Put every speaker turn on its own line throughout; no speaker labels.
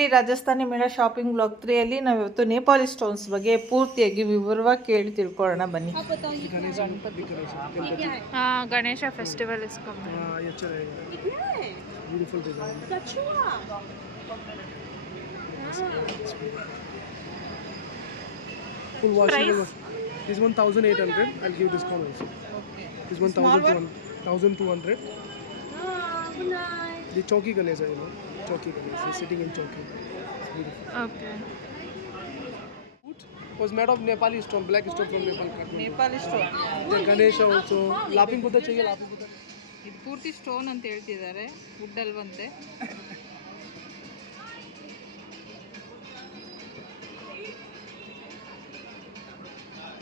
ಇಲ್ಲಿ ರಾಜಸ್ಥಾನಿ ಮೇಳ shopping blog ತ್ರೀಯಲ್ಲಿ ನಾವಿವತ್ತು ನೇಪಾಳಿ ಸ್ಟೋನ್ಸ್ ಬಗ್ಗೆ ಪೂರ್ತಿಯಾಗಿ ವಿವರವಾಗಿ ಕೇಳಿ ತಿಳ್ಕೊಳ್ಳೋಣ ಬನ್ನಿ
Ganesha festival Full washable.
This one thousand eight hundred. I'll give discount also. Okay. This one thousand two hundred. Thousand two hundred. The chalky Ganesha, you know. chowki ganesha he's sitting in chowki it's beautiful
okay
Food was made of nepali stone black stone from nepal Kathmandu.
Nepali stone
the ganesha also laughing buddha chahiye laughing buddha
ಇದು ಪೂರ್ತಿ stone ಅಂತ ಹೇಳ್ತಿದ್ದಾರೆ wood ಅಲ್ವಂತೆ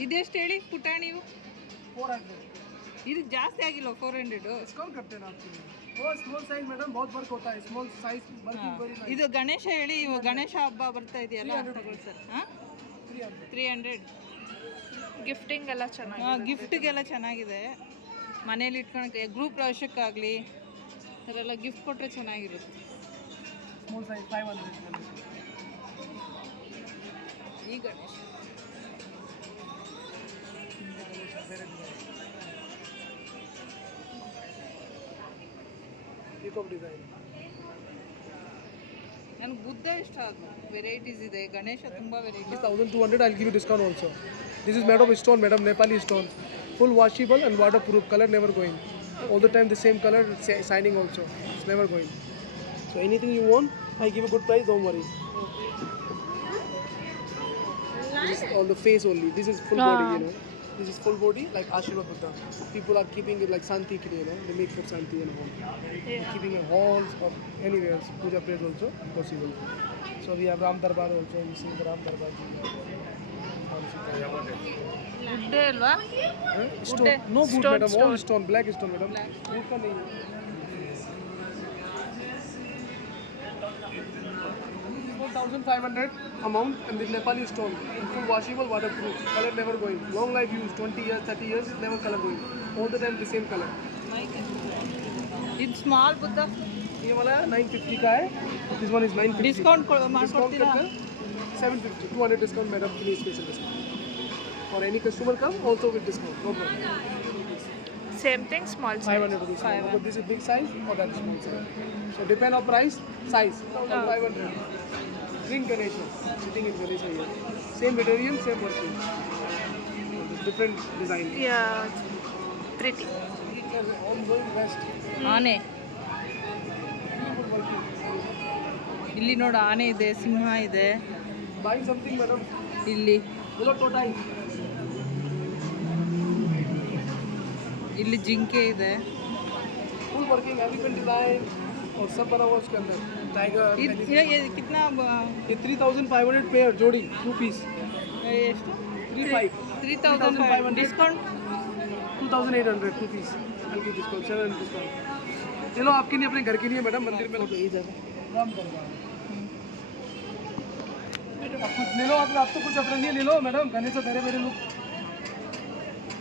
ಇದೆಷ್ಟು ಹೇಳಿ ಪುಟಾಣಿವು
400
ಇದು ಜಾಸ್ತಿ ಆಗಿಲ್ಲ four hundred
discount करते ಮೇಡಮ್
ಇದು. ಗಣೇಶ ಹೇಳಿ ಇವಾಗ ಗಣೇಶ ಹಬ್ಬ ಬರ್ತಾ ಇದೆಯಲ್ಲ? ತಗೊಳ್ಳಿ ಸರ್ ಹಾಂ? ತ್ರೀ ಹಂಡ್ರೆಡ್
ಗಿಫ್ಟಿಂಗ್ ಎಲ್ಲ ಚೆನ್ನಾಗಿ
ಗಿಫ್ಟಿಗೆಲ್ಲ ಚೆನ್ನಾಗಿದೆ. ಮನೇಲಿ ಇಟ್ಕೊಳಕ್ಕೆ ಗ್ರೂಪ್ ಪ್ರವೇಶಕ್ಕಾಗಲಿ ಅದೆಲ್ಲ ಗಿಫ್ಟ್ ಕೊಟ್ಟರೆ ಚೆನ್ನಾಗಿರುತ್ತೆ.
ಫೈವ್ ಹಂಡ್ರೆಡ್
ಈ ಗಣೇಶ.
peacock design
ನನಗೆ ಬುದ್ಧ ಇಷ್ಟ ಅದು ವೆರೈಟೀಸ್ ಇದೆ ಗಣೇಶ ತುಂಬ variety
This 1200 I'll give you discount also. This is made of stone, madam, Nepali stone. Full washable and waterproof, color never going. All the time the same color, sa- shining also. It's never going. So anything you want, I give a good price, don't worry. This is on the face only. This is full body, you know. this is full body, like Ashirvad Buddha. People are keeping it like Santi Kriya, you know? they make for Santi and home. Yeah. Keeping in halls or anywhere else, puja place also possible. So we have Ram Darbar also, we the Ram Darbar
Ji. Wood
day, no? Wood, no wood, madam. All stone, black stone, madam. Wood का नहीं है. 1500 amount and the Nepali stone. Full washable, waterproof. Color never going. Long life use, 20 years, 30 years, never color going. All the time the same color.
It's small Buddha.
ये वाला 950 का है this one is 950
discount
करो
discount
करके 750 200 discount madam के लिए special discount और any customer come also with discount no problem
same thing small size
500 rupees मतलब दिस इज़ बिग साइज़ और that small size so depend on price size 1500 Ring Ganesha. Sitting in Ganesha here. Same material, same working. Different design.
Yeah pretty
All going west.
ಆನೆ ಇಲ್ಲಿ ನೋಡು ಆನೆ ಇದೆ ಸಿಂಹ ಇದೆ
Buy something, madam.
ಇಲ್ಲಿ
Hello, totai.
ಇಲ್ಲಿ ಜಿಂಕೆ ಇದೆ
Full working elephant design. और सब बना हुआ उसके अंदर टाइगर
ಇದು ये- ये कितना ಬ-
ये 3500 पेयर जोड़ी टू पीस
ಎಷ್ಟು
three five
three thousand five discount
2800 two piece हल्की डिस्काउंट सेवन डिस्काउंट चलो आपके लिए अपने घर के लिए मैडम मंदिर में
ಇದಾವೆ
राम दरबार आप कुछ ले लो आप आप तो कुछ अपने लिए ले लो मैडम गणेश तो ಬೇರೆ ಬೇರೆ लोग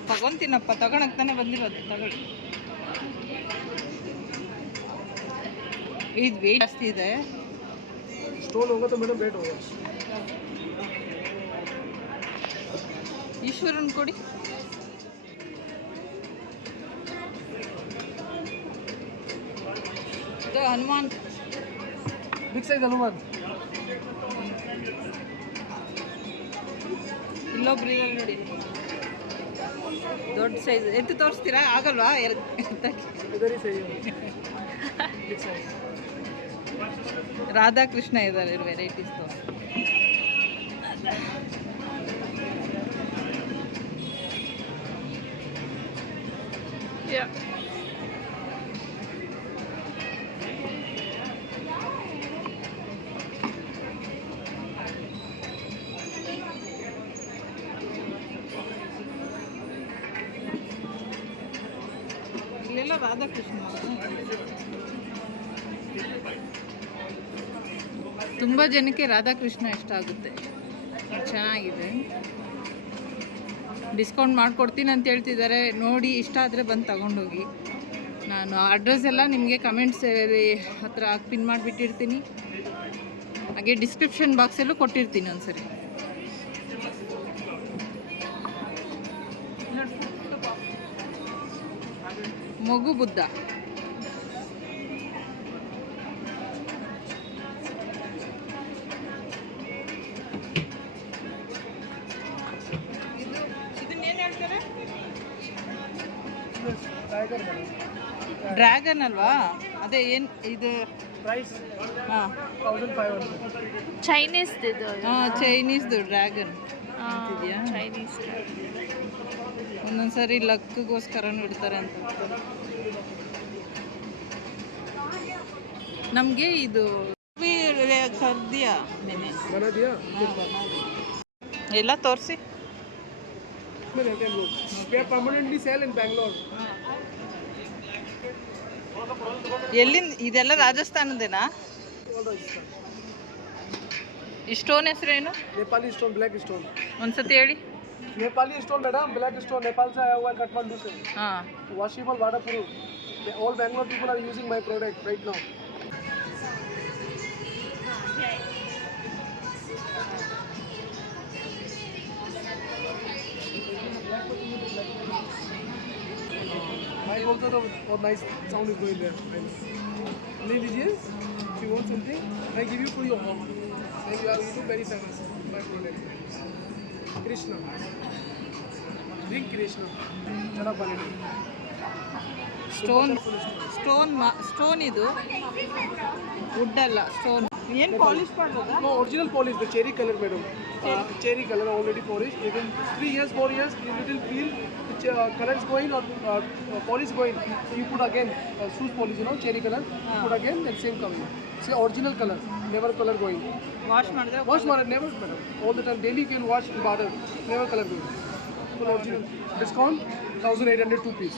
ತಗೊಂತೀನಪ್ಪ ತಗೊಳಕ್ ತಾನೇ ಬಂದಿರೋದು ತಗೊಳ್ಳಿ ಇದು ವೇಟ್ ಜಾಸ್ತಿ ಇದೆ.
ಸ್ಟೋನ್ ಹೋಗುತ್ತೆ ಮೇಡಮ್ ವೇಟ್ ಹೋಗುತ್ತೆ.
ಈಶ್ವರನ್ ಕೊಡಿ. ಹನುಮಾನ್.
Big size Hanuman.
ಇಲ್ಲೊಬ್ರು ಇಲ್ಲ ನೋಡಿ. ದೊಡ್ಡ ಸೈಜ್ ಎತ್ತು ತೋರಿಸ್ತೀರಾ? ಆಗಲ್ವಾ?
ಎಲ್ಲಿ ಸೈಜ್
ರಾಧಾಕೃಷ್ಣ ಇದ್ದಾರೆ ವೆರೈಟೀಸ್ ಇಲ್ಲೆಲ್ಲ ರಾಧಾಕೃಷ್ಣ ತುಂಬ ಜನಕ್ಕೆ ರಾಧಾಕೃಷ್ಣ ಇಷ್ಟ ಆಗುತ್ತೆ. ಚೆನ್ನಾಗಿದೆ. ಡಿಸ್ಕೌಂಟ್ ಮಾಡಿಕೊಡ್ತೀನಿ ಅಂತ ಹೇಳ್ತಿದ್ದಾರೆ. ನೋಡಿ, ಇಷ್ಟ ಆದರೆ ಬಂದು ತಗೊಂಡೋಗಿ. ನಾನು ಅಡ್ರೆಸ್ ಎಲ್ಲ ನಿಮಗೆ ಕಮೆಂಟ್ಸ್ ಹತ್ರ ಪಿನ್ ಮಾಡಿಬಿಟ್ಟಿರ್ತೀನಿ. ಹಾಗೆ ಡಿಸ್ಕ್ರಿಪ್ಷನ್ ಬಾಕ್ಸಲ್ಲೂ ಕೊಟ್ಟಿರ್ತೀನಿ ಒಂದ್ಸರಿ. ಮಗು ಬುದ್ಧ. ಡ್ರ್ಯಾಗನ್ ಅಲ್ವಾ? ಅದೇ ಏನು ಇದು?
ಪ್ರೈಸ್
ಹಾಂ.
ತೌಸಂಡ್
ಫೈವ್ ಹಂಡ್ರೆಡ್ ಚೈನೀಸ್ದು ಇದು
ಹಾಂ ಚೈನೀಸ್ದು ಡ್ರ್ಯಾಗನ್. ಇದೆಯಾ
ಚೈನೀಸ್
ಒಂದೊಂದು ಸಾರಿ ಲಕ್ಗೋಸ್ಕರ ಇಡ್ತಾರೆ ಅಂತ. ನಮಗೆ ಇದು ಕರ್ದಿಯಾ ಎಲ್ಲ ತೋರಿಸಿ.
permanently sale in Bangalore.
ಎಲ್ಲಿಂದ ಇದೆಲ್ಲ ರಾಜಸ್ಥಾನದೇನಾ
all Rajasthan
ಈ ಸ್ಟೋನ್ ಹೆಸರೇನು
Nepali stone black stone
ಒಂದ್ಸತಿ ಹೇಳಿ
Nepali stone madam black stone Nepal से आया हुआ है Kathmandu से
ಹಾಂ
washable waterproof all Bangalore people are using my product right now I also know what nice sound is going there. And Lily James, if you want something, I give you for your home. Then you are you very famous My product. Krishna. Drink Krishna. Jala Palani.
Stone stone stone ಇದು. Wood ಅಲ್ಲ stone ಏನು polish
ಮಾಡಬಹುದು original polish cherry colour madam cherry colour already polish ಇದು three years four years little feel colours going or polish going ಈ food again ಸೂಸ್ polish ಇರೋ cherry colour food again at same colour say original colour never colour going
wash ಮಾಡಿದ್ರೆ
wash ಮಾಡಿದ್ರೆ never madam all the time daily can wash border never colour going full original discount thousand eight hundred two piece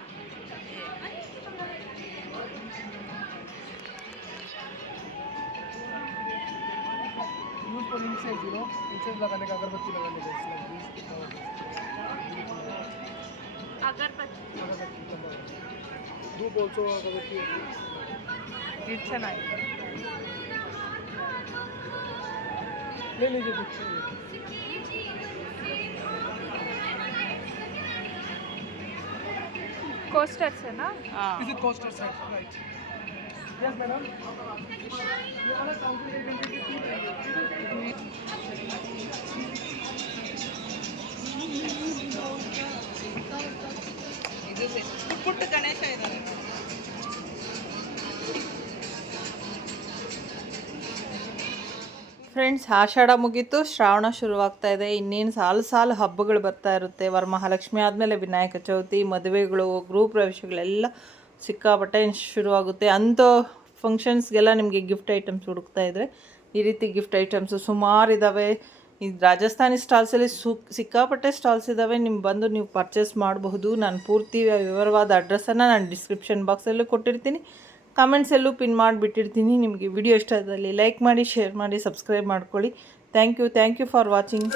से zero इंसेस लगाने का अगरबत्ती लगाने का
इसमें
अगरबत्ती अगरबत्ती ले लीजिए कुछ
कोस्टर्स
है
ना is it coaster right
friends Ashadha ಮುಗೀತು. ಶ್ರಾವಣ ಶುರುವಾಗ್ತಾ ಇದೆ. ಇನ್ನೇನು ಸಾಲು ಸಾಲು ಹಬ್ಬಗಳು ಬರ್ತಾ ಇರುತ್ತೆ. ವರಮಹಾಲಕ್ಷ್ಮಿ ಆದಮೇಲೆ ವಿನಾಯಕ ಚೌತಿ, ಮದುವೆಗಳು, ಗೃಹ ಪ್ರವೇಶಗಳೆಲ್ಲ ಸಿಕ್ಕಾಪಟ್ಟೆ ಶುರುವಾಗುತ್ತೆ. ಅಂಥ ಫಂಕ್ಷನ್ಸ್ಗೆಲ್ಲ ನಿಮಗೆ ಗಿಫ್ಟ್ ಐಟಮ್ಸ್ ಹುಡುಕ್ತಾ ಇದ್ದರೆ ಈ ರೀತಿ ಗಿಫ್ಟ್ ಐಟಮ್ಸು ಸುಮಾರು ಇದ್ದಾವೆ ಈ ರಾಜಸ್ಥಾನಿ ಸ್ಟಾಲ್ಸಲ್ಲಿ ಸು, ಸಿಕ್ಕಾಪಟ್ಟೆ ಸ್ಟಾಲ್ಸ್ ಇದ್ದಾವೆ ನಿಮ್ಮ ಬಂದು ನೀವು ಪರ್ಚೇಸ್ ಮಾಡಬಹುದು. ನಾನು ಪೂರ್ತಿ ವಿವರವಾದ ಅಡ್ರೆಸ್ಸನ್ನು ನಾನು ಡಿಸ್ಕ್ರಿಪ್ಷನ್ ಬಾಕ್ಸಲ್ಲೂ ಕೊಟ್ಟಿರ್ತೀನಿ. ಕಮೆಂಟ್ಸಲ್ಲೂ ಪಿನ್ ಮಾಡಿಬಿಟ್ಟಿರ್ತೀನಿ. ನಿಮಗೆ ವಿಡಿಯೋ ಇಷ್ಟ ಆದಲ್ಲಿ ಲೈಕ್ ಮಾಡಿ ಶೇರ್ ಮಾಡಿ ಸಬ್ಸ್ಕ್ರೈಬ್ ಮಾಡ್ಕೊಳ್ಳಿ. Thank you thank you for watching